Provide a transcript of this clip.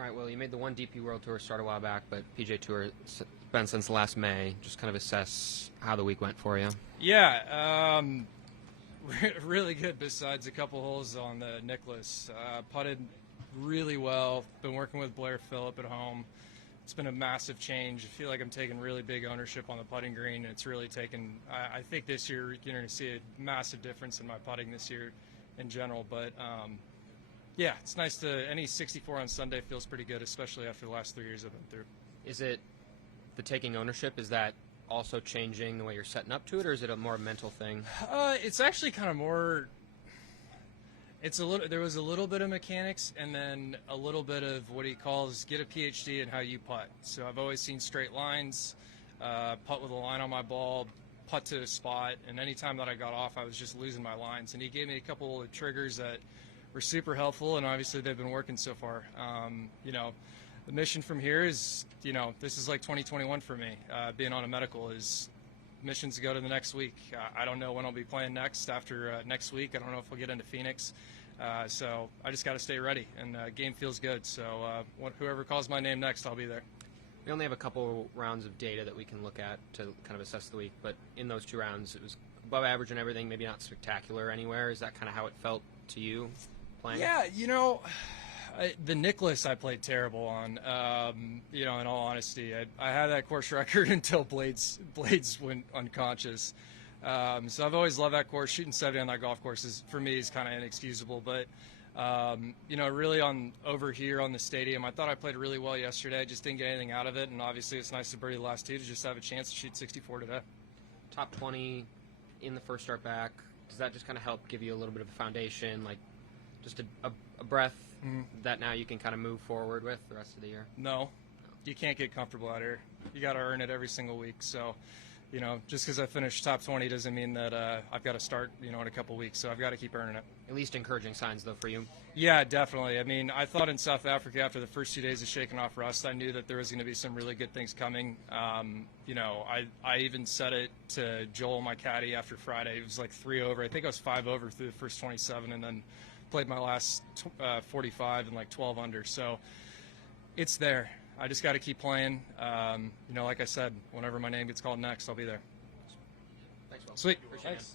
All right, well, you made the one DP World Tour start a while back, but PGA Tour been since last May. Just kind of assess how the week went for you. Yeah, really good besides a couple holes on the Nicklaus. Putted really well. Been working with Blair Phillip at home. It's been a massive change. I feel like I'm taking really big ownership on the putting green. It's really taken, I think this year you're going to see a massive difference in my putting this year in general. But yeah, it's nice to, any 64 on Sunday feels pretty good, especially after the last 3 years I've been through. Is it the taking ownership? Is that also changing the way you're setting up to it, or is it a more mental thing? It's actually kind of more. There was a little bit of mechanics and then a little bit of what he calls get a PhD in how you putt. So I've always seen straight lines, putt with a line on my ball, putt to a spot, and any time that I got off, I was just losing my lines. And he gave me a couple of triggers that were super helpful, and obviously they've been working so far. The mission from here is, this is like 2021 for me. Being on a medical is missions to go to the next week. I don't know when I'll be playing next after next week. I don't know if we'll get into Phoenix. So I just got to stay ready, and game feels good. So whoever calls my name next, I'll be there. We only have a couple rounds of data that we can look at to kind of assess the week, but in those 2 rounds, it was above average and everything, maybe not spectacular anywhere. Is that kind of how it felt to you playing? Yeah, the Nicklaus I played terrible on. In all honesty, I had that course record until Blades went unconscious. So I've always loved that course. Shooting 70 on that golf course for me is kind of inexcusable. But really on over here on the stadium, I thought I played really well yesterday. I just didn't get anything out of it. And obviously, it's nice to birdie the last 2 to just have a chance to shoot 64 today. Top 20 in the first start back. Does that just kind of help give you a little bit of a foundation, like just a breath that now you can kind of move forward with the rest of the year? No, you can't get comfortable out here. You got to earn it every single week. So, just because I finished top 20 doesn't mean that I've got to start, in a couple weeks. So I've got to keep earning it. At least encouraging signs, though, for you. Yeah, definitely. I mean, I thought in South Africa after the first 2 days of shaking off rust, I knew that there was going to be some really good things coming. I even said it to Joel, my caddy, after Friday. It was like 3 over. I think I was 5 over through the first 27, and then played my last 45 and like 12 under. So it's there. I just got to keep playing. Like I said, whenever my name gets called next, I'll be there. Thanks, Will. Sweet. Appreciate it. Thanks.